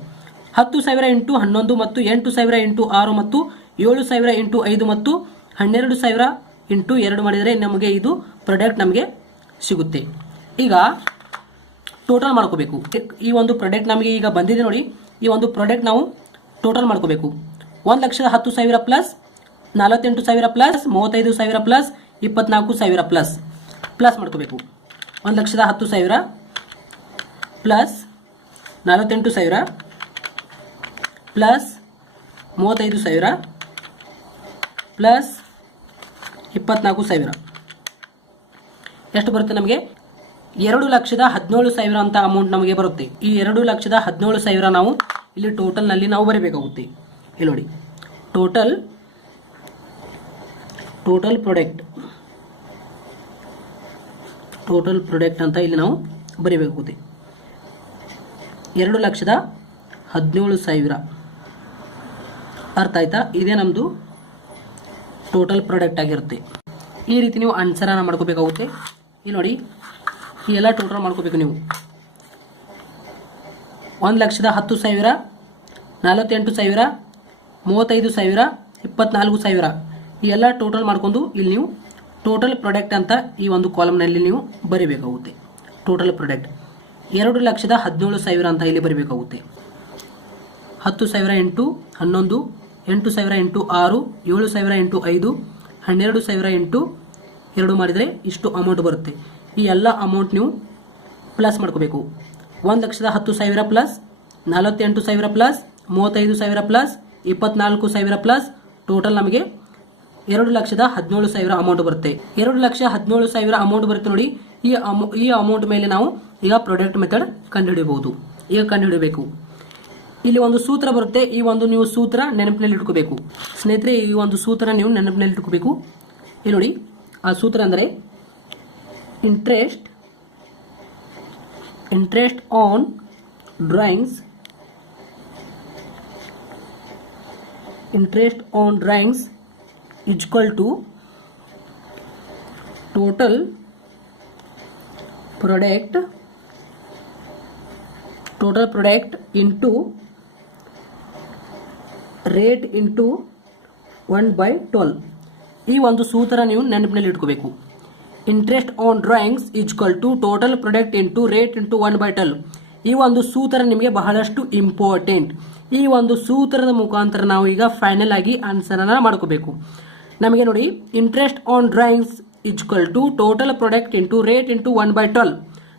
10,000 ಇಂಟು 11 ಮತ್ತು 8,000 ಇಂಟು 6 ಮತ್ತು 7,000 ಇಂಟು 5 ಮತ್ತು 12,000 ಇಂಟು 2 ಮಾಡಿದರೆ ನಮಗೆ ಇದು ಪ್ರಾಡಕ್ಟ್ ನಮಗೆ ಸಿಗುತ್ತೆ. ಈಗ ಟೋಟಲ್ ಮಾಡ್ಕೋಬೇಕು. ಈ ಒಂದು ಪ್ರಾಡಕ್ಟ್ ನಮಗೆ ಈಗ ಬಂದಿದೆ ನೋಡಿ. ಈ ಒಂದು ಪ್ರಾಡಕ್ಟ್ ನಾವು ಟೋಟಲ್ ಮಾಡ್ಕೋಬೇಕು. 1,10,000 ಪ್ಲಸ್ 48,000 ಪ್ಲಸ್ 35,000 ಪ್ಲಸ್ 24,000 ಪ್ಲಸ್ ಮಾಡ್ಕೋಬೇಕು. 1,10,000 ಪ್ಲಸ್ 48,000 ಪ್ಲಸ್ 35,000 ಪ್ಲಸ್ 24,000 ಎಷ್ಟು ಬರುತ್ತೆ ನಮಗೆ. 2,17,000 ಅಂತ ಅಮೌಂಟ್ ನಮಗೆ ಬರುತ್ತೆ. ಈ 2,17,000 ನಾವು ಇಲ್ಲಿ ಟೋಟಲ್ನಲ್ಲಿ ನಾವು ಬರೀಬೇಕಾಗುತ್ತೆ. ಇಲ್ಲಿ ನೋಡಿ ಟೋಟಲ್ ಪ್ರಾಡಕ್ಟ್ ಅಂತ ಇಲ್ಲಿ ನಾವು ಬರೀಬೇಕಾಗುತ್ತೆ. 2,17,000 ಅರ್ಥ ಆಯ್ತಾ. ಇದೇ ನಮ್ಮದು ಟೋಟಲ್ ಪ್ರಾಡಕ್ಟ್ ಆಗಿರುತ್ತೆ. ಈ ರೀತಿ ನೀವು ಆನ್ಸರನ್ನು ಮಾಡ್ಕೋಬೇಕಾಗುತ್ತೆ. ಇಲ್ಲಿ ನೋಡಿ ಈ ಎಲ್ಲ ಟೋಟಲ್ ಮಾಡ್ಕೋಬೇಕು ನೀವು. 1,10,000 48,000 35,000 24,000 ಈ ಎಲ್ಲ ಟೋಟಲ್ ಮಾಡ್ಕೊಂಡು ಇಲ್ಲಿ ನೀವು ಟೋಟಲ್ ಪ್ರಾಡಕ್ಟ್ ಅಂತ ಈ ಒಂದು ಕಾಲಮ್ನಲ್ಲಿ ನೀವು ಬರೀಬೇಕಾಗುತ್ತೆ. ಟೋಟಲ್ ಪ್ರಾಡಕ್ಟ್ 2,17,000 ಅಂತ ಇಲ್ಲಿ ಬರೀಬೇಕಾಗುತ್ತೆ. 10,000 ಇಂಟು 11, 8,000 ಇಂಟು 6, 7,000 ಇಂಟು 5, 12,000 ಇಂಟು 2 ಮಾಡಿದರೆ ಇಷ್ಟು ಅಮೌಂಟ್ ಬರುತ್ತೆ. ಈ ಎಲ್ಲ ಅಮೌಂಟ್ ನೀವು ಪ್ಲಸ್ ಮಾಡ್ಕೋಬೇಕು. 1,10,000 plus 48,000 plus 35,000 plus 24,000 plus total ನಮಗೆ 2,17,000 ಅಮೌಂಟ್ ಬರುತ್ತೆ. 2,17,000 ಅಮೌಂಟ್ ಬರುತ್ತೆ ನೋಡಿ. ಈ ಅಮೌಂಟ್ ಮೇಲೆ ನಾವು ಈಗ ಪ್ರಾಡಕ್ಟ್ ಮೆಥಡ್ ಕಂಡುಹಿಡಿಯಬಹುದು. ಈಗ ಕಂಡುಹಿಡಬೇಕು. ಇಲ್ಲಿ ಒಂದು ಸೂತ್ರ ಬರುತ್ತೆ. ಈ ಒಂದು ನೀವು ಸೂತ್ರ ನೆನಪಿನಲ್ಲಿ ಇಟ್ಕೋಬೇಕು ಸ್ನೇಹಿತರೆ. ಈ ಒಂದು ಸೂತ್ರ ನೀವು ನೆನಪಿನಲ್ಲಿ ಇಟ್ಕೋಬೇಕು. ಇಲ್ಲಿ ನೋಡಿ ಆ ಸೂತ್ರ ಅಂದರೆ interest on drawings is equal to total product into rate into 1/12. ಈ ಒಂದು ಸೂತ್ರ ನೀವು ನೆನಪಿನಲ್ಲಿ ಇಟ್ಕೋಬೇಕು. Interest on drawings is equal to total product into rate into 1/12. ಈ ಒಂದು ಸೂತ್ರ ನಿಮಗೆ ಬಹಳಷ್ಟು ಇಂಪಾರ್ಟೆಂಟ್. ಈ ಒಂದು ಸೂತ್ರದ ಮುಖಾಂತರ ನಾವು ಈಗ ಫೈನಲ್ ಆಗಿ ಆನ್ಸರ್ ಅನ್ನ ಮಾಡ್ಕೋಬೇಕು. ನಮಗೆ ನೋಡಿ, interest on drawings equal to total product into rate into 1/12.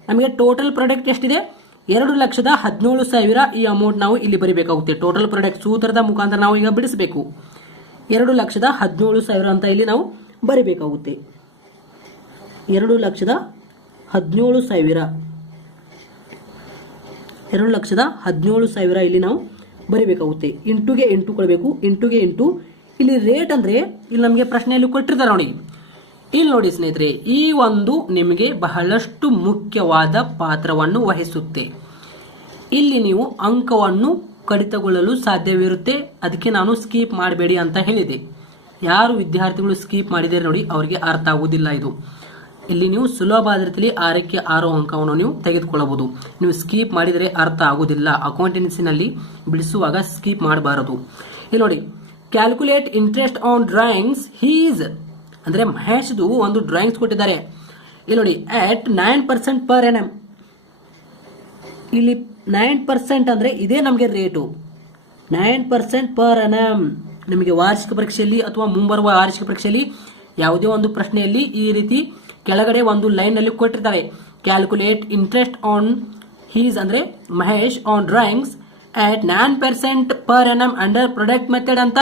ನಮಗೆ ಟೋಟಲ್ ಪ್ರಾಡಕ್ಟ್ ಎಷ್ಟಿದೆ? 2,17,000. ಈ ಅಮೌಂಟ್ ನಾವು ಇಲ್ಲಿ ಬರೀಬೇಕಾಗುತ್ತೆ. ಟೋಟಲ್ ಪ್ರಾಡಕ್ಟ್ ಸೂತ್ರದ ಮುಖಾಂತರ ನಾವು ಈಗ ಬಿಡಿಸಬೇಕು. 2,17,000 ಅಂತ ಇಲ್ಲಿ ನಾವು ಬರೀಬೇಕಾಗುತ್ತೆ. 2,17,000 2,17,000 ಇಲ್ಲಿ ನಾವು ಬರೀಬೇಕಾಗುತ್ತೆ. ಇಂಟುಗೆ ಇಂಟು ಕೊಡಬೇಕು. ಇಂಟುಗೆ ಇಂಟು ಇಲ್ಲಿ ರೇಟ್ ಅಂದ್ರೆ ಇಲ್ಲಿ ನಮಗೆ ಪ್ರಶ್ನೆಯಲ್ಲಿ ಕೊಟ್ಟಿರ್ತಾರೆ ನೋಡಿ. ಇಲ್ಲಿ ನೋಡಿ ಸ್ನೇಹಿತರೆ, ಈ ಒಂದು ನಿಮಗೆ ಬಹಳಷ್ಟು ಮುಖ್ಯವಾದ ಪಾತ್ರವನ್ನು ವಹಿಸುತ್ತೆ. ಇಲ್ಲಿ ನೀವು ಅಂಕವನ್ನು ಕಡಿತಗೊಳ್ಳಲು ಸಾಧ್ಯವಿರುತ್ತೆ. ಅದಕ್ಕೆ ನಾನು ಸ್ಕಿಪ್ ಮಾಡಬೇಡಿ ಅಂತ ಹೇಳಿದೆ. ಯಾರು ವಿದ್ಯಾರ್ಥಿಗಳು ಸ್ಕಿಪ್ ಮಾಡಿದರೆ ನೋಡಿ ಅವರಿಗೆ ಅರ್ಥ ಆಗುವುದಿಲ್ಲ. ಇದು ಇಲ್ಲಿ ನೀವು ಸುಲಭವಾದ ರೀತಿಯಲ್ಲಿ 6ಕ್ಕೆ 6 ಅಂಕವನ್ನು ನೀವು ತೆಗೆದುಕೊಳ್ಳಬಹುದು. ನೀವು ಸ್ಕಿಪ್ ಮಾಡಿದರೆ ಅರ್ಥ ಆಗುವುದಿಲ್ಲ. ಅಕೌಂಟೆನ್ಸಿನಲ್ಲಿ ಬಿಡಿಸುವಾಗ ಸ್ಕಿಪ್ ಮಾಡಬಾರದು. ಇಲ್ಲಿ ನೋಡಿ, calculate interest on drawings his ಅಂದ್ರೆ ಮಹೇಶ್ದು ಒಂದು ಡ್ರಾಯಿಂಗ್ಸ್ ಕೊಟ್ಟಿದ್ದಾರೆ. ಇಲ್ಲಿ ನೋಡಿ, ಅಟ್ 9% ಪರ್ ಎನ್ ಎಂ. ಇಲ್ಲಿ 9% ಅಂದ್ರೆ ಇದೇ ನಮಗೆ ರೇಟು. 9% per N M. ನಿಮಗೆ ವಾರ್ಷಿಕ ಪರೀಕ್ಷೆಯಲ್ಲಿ ಅಥವಾ ಮುಂಬರುವ ವಾರ್ಷಿಕ ಪರೀಕ್ಷೆಯಲ್ಲಿ ಯಾವುದೇ ಒಂದು ಪ್ರಶ್ನೆಯಲ್ಲಿ ಈ ರೀತಿ ಕೆಳಗಡೆ ಒಂದು ಲೈನ್ ನಲ್ಲಿ ಕೊಟ್ಟಿರ್ತಾರೆ. ಕ್ಯಾಲ್ಕುಲೇಟ್ ಇಂಟ್ರೆಸ್ಟ್ ಆನ್ ಹೀಸ್ ಅಂದ್ರೆ Mahesh on drawings at 9% per N M under product method ಅಂತ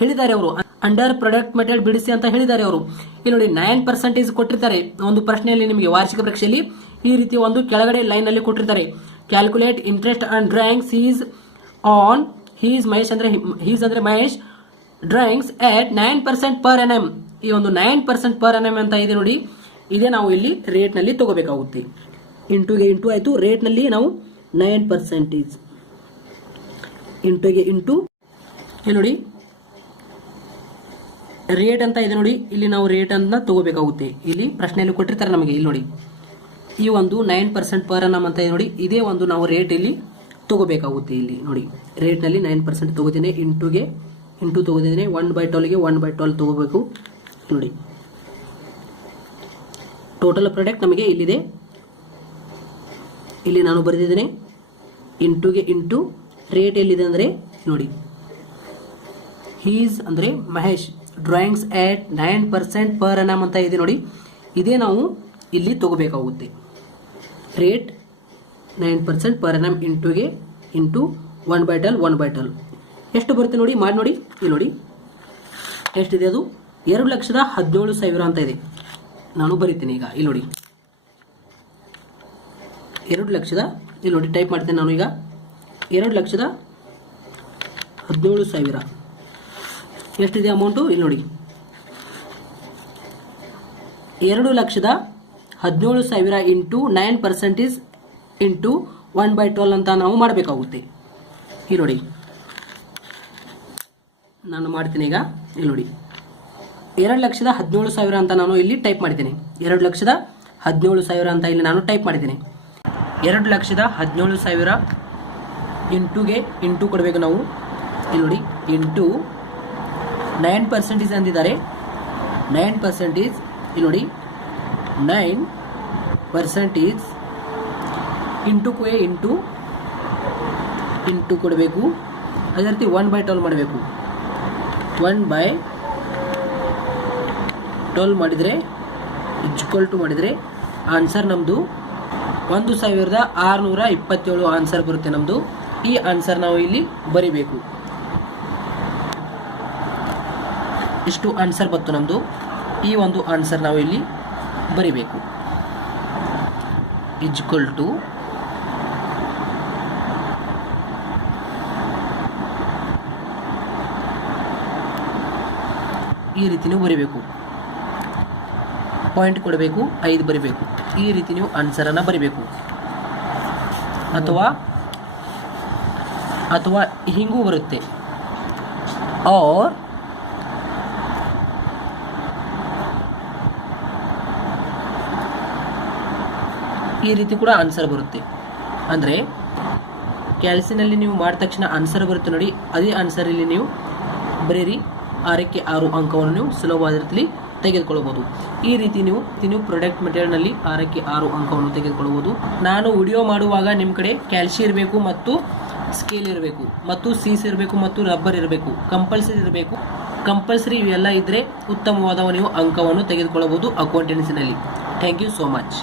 ಹೇಳಿದ್ದಾರೆ ಅವರು. ಅಂಡರ್ ಪ್ರಾಡಕ್ಟ್ ಮೆಥಡ್ ಬಿಡಿಸಿ ಅಂತ ಹೇಳಿದ್ದಾರೆ ಅವರು. ಇಲ್ಲಿ ನೋಡಿ, 9% ಕೊಟ್ಟಿರ್ತಾರೆ ಒಂದು ಪ್ರಶ್ನೆಯಲ್ಲಿ. ನಿಮಗೆ ವಾರ್ಷಿಕ ಪರೀಕ್ಷೆಯಲ್ಲಿ ಈ ರೀತಿ ಒಂದು ಕೆಳಗಡೆ ಲೈನ್ ನಲ್ಲಿ ಕೊಟ್ಟಿರ್ತಾರೆ. Calculate interest on drawings his on his Mahesh ಅಂದ್ರೆ ಹೀಸ್ ಅಂದ್ರೆ Mahesh drawings at 9% per annum. ಈ ಒಂದು 9% ಪರ್ ಎನ್ ಎಂ ಅಂತ ಇದೆ ನೋಡಿ, ಇದೇ ನಾವು ಇಲ್ಲಿ ರೇಟ್ ನಲ್ಲಿ ತಗೋಬೇಕಾಗುತ್ತೆ. ಇಂಟುಗೆ ಇಂಟು ಆಯ್ತು. ರೇಟ್ ನಲ್ಲಿ ನಾವು 9% ಇಂಟುಗೆ ಇಂಟು. ಇಲ್ಲಿ ನೋಡಿ, ರೇಟ್ ಅಂತ ಇದೆ ನೋಡಿ, ಇಲ್ಲಿ ನಾವು ರೇಟ್ ಅನ್ನ ತಗೋಬೇಕಾಗುತ್ತೆ. ಇಲ್ಲಿ ಪ್ರಶ್ನೆಯಲ್ಲಿ ಕೊಟ್ಟಿರ್ತಾರೆ ನಮಗೆ. ಇಲ್ಲಿ ನೋಡಿ, ಈ ಒಂದು 9% ಪರ್ ಎನ್ ಎಂ ಅಂತ ಇದೆ ನೋಡಿ, ಇದೇ ಒಂದು ನಾವು ರೇಟ್ ಇಲ್ಲಿ ತಗೋಬೇಕಾಗುತ್ತೆ. ಇಲ್ಲಿ ನೋಡಿ, ರೇಟ್ ನಲ್ಲಿ 9% ತಗೋತೀನಿ. ಇಂಟುಗೆ ಇಂಟು ತಗೋದಿದ್ದೀನಿ. 1/12ಗೆ 1/12 ತಗೋಬೇಕು. ನೋಡಿ, ಟೋಟಲ್ ಪ್ರಾಡಕ್ಟ್ ನಮಗೆ ಇಲ್ಲಿದೆ. ಇಲ್ಲಿ ನಾನು ಬರೆದಿದ್ದೇನೆ. ಇಂಟುಗೆ ಇಂಟು ರೇಟ್ ಎಲ್ಲಿದೆ ಅಂದ್ರೆ ನೋಡಿ, ಹೀಸ್ ಅಂದ್ರೆ Mahesh drawings at 9% per annum ಅಂತ ಇದೆ ನೋಡಿ, ಇದೇ ನಾವು ಇಲ್ಲಿ ತಗೋಬೇಕಾಗುತ್ತೆ. ರೇಟ್ 9% ಪರ್ ಎನ್ ಎಂ ಇಂಟುಗೆ ಇಂಟು 1/12 ಎಷ್ಟು ಬರುತ್ತೆ ನೋಡಿ, ಮಾಡಿ ನೋಡಿ. ಇಲ್ಲಿ ನೋಡಿ ಎಷ್ಟಿದೆ, ಅದು 2,17,000 ಅಂತ ಇದೆ. ನಾನು ಬರೀತೀನಿ ಈಗ. ಇಲ್ಲಿ ನೋಡಿ, 2 ಲಕ್ಷದ, ಇಲ್ಲಿ ನೋಡಿ ಟೈಪ್ ಮಾಡ್ತೇನೆ ನಾನು ಈಗ. 2,17,000 ಎಷ್ಟಿದೆ ಅಮೌಂಟು? ಇಲ್ಲಿ ನೋಡಿ, 2,17,000 ಇಂಟು 9% ಇಂಟು 1/12 ಅಂತ ನಾವು ಮಾಡಬೇಕಾಗುತ್ತೆ. ಇಲ್ಲಿ ನೋಡಿ, ನಾನು ಮಾಡ್ತೀನಿ ಈಗ. ಇಲ್ಲಿ ನೋಡಿ, 2,17,000 ಅಂತ ನಾನು ಇಲ್ಲಿ ಟೈಪ್ ಮಾಡಿದ್ದೀನಿ. 2,17,000 ಅಂತ ಇಲ್ಲಿ ನಾನು ಟೈಪ್ ಮಾಡಿದ್ದೀನಿ. 2,17,000 ಇಂಟುಗೆ ಇಂಟು ಕೊಡಬೇಕು ನಾವು. ಇಲ್ಲಿ ನೋಡಿ, ಇಂಟು 9% ಅಂದಿದ್ದಾರೆ. 9% ಇಲ್ಲಿ ನೋಡಿ, 9% ಇಂಟು ಇಂಟು ಕೊಡಬೇಕು. ಅದೇ ರೀತಿ 1/12 ಮಾಡಬೇಕು. 1/12 ಮಾಡಿದರೆ ಈಕ್ವಲ್ ಟು ಮಾಡಿದರೆ ಆನ್ಸರ್ ನಮ್ಮದು 1,627 ಆನ್ಸರ್ ಬರುತ್ತೆ ನಮ್ಮದು. ಈ ಆನ್ಸರ್ ನಾವು ಇಲ್ಲಿ ಬರಿಬೇಕು. ಇಷ್ಟು ಆನ್ಸರ್ ಬಂತು ನಮ್ಮದು. ಈ ಒಂದು ಆನ್ಸರ್ ನಾವು ಇಲ್ಲಿ ಬರಿಬೇಕು. ಈಕ್ವಲ್ ಟು ಈ ರೀತಿ ನೀವು ಬರಿಬೇಕು. ಪಾಯಿಂಟ್ ಕೊಡಬೇಕು, 5 ಬರಿಬೇಕು. ಈ ರೀತಿ ನೀವು ಆನ್ಸರ್ ಅನ್ನ ಬರಿಬೇಕು. ಅಥವಾ ಹಿಂಗೂ ಬರುತ್ತೆ. ಆರ್ ಈ ರೀತಿ ಕೂಡ ಆನ್ಸರ್ ಬರುತ್ತೆ. ಅಂದರೆ ಕ್ಯಾಲ್ಸಿನಲ್ಲಿ ನೀವು ಮಾಡಿದ ತಕ್ಷಣ ಆನ್ಸರ್ ಬರುತ್ತೆ ನೋಡಿ, ಅದೇ ಆನ್ಸರ್ ಇಲ್ಲಿ ನೀವು ಬರೀರಿ. 6ಕ್ಕೆ 6 ಅಂಕವನ್ನು ನೀವು ಸುಲಭವಾದ ರೀತಿಯಲ್ಲಿ ತೆಗೆದುಕೊಳ್ಳಬಹುದು. ಈ ರೀತಿ ನೀವು ಪ್ರಾಡಕ್ಟ್ ಮೆಟೀರಿಯಲ್ನಲ್ಲಿ 6ಕ್ಕೆ 6 ಅಂಕವನ್ನು ತೆಗೆದುಕೊಳ್ಳಬಹುದು. ನಾನು ವಿಡಿಯೋ ಮಾಡುವಾಗ ನಿಮ್ಮ ಕಡೆ ಕ್ಯಾಲ್ಸಿ ಇರಬೇಕು ಮತ್ತು ಸ್ಕೇಲ್ ಇರಬೇಕು ಮತ್ತು ಸೀಸ್ ಇರಬೇಕು ಮತ್ತು ರಬ್ಬರ್ ಇರಬೇಕು, ಕಂಪಲ್ಸರಿ ಇವೆಲ್ಲ ಇದ್ದರೆ ಉತ್ತಮವಾದ ನೀವು ಅಂಕವನ್ನು ತೆಗೆದುಕೊಳ್ಳಬಹುದು ಅಕೌಂಟೆನ್ಸಿನಲ್ಲಿ. Thank you so much.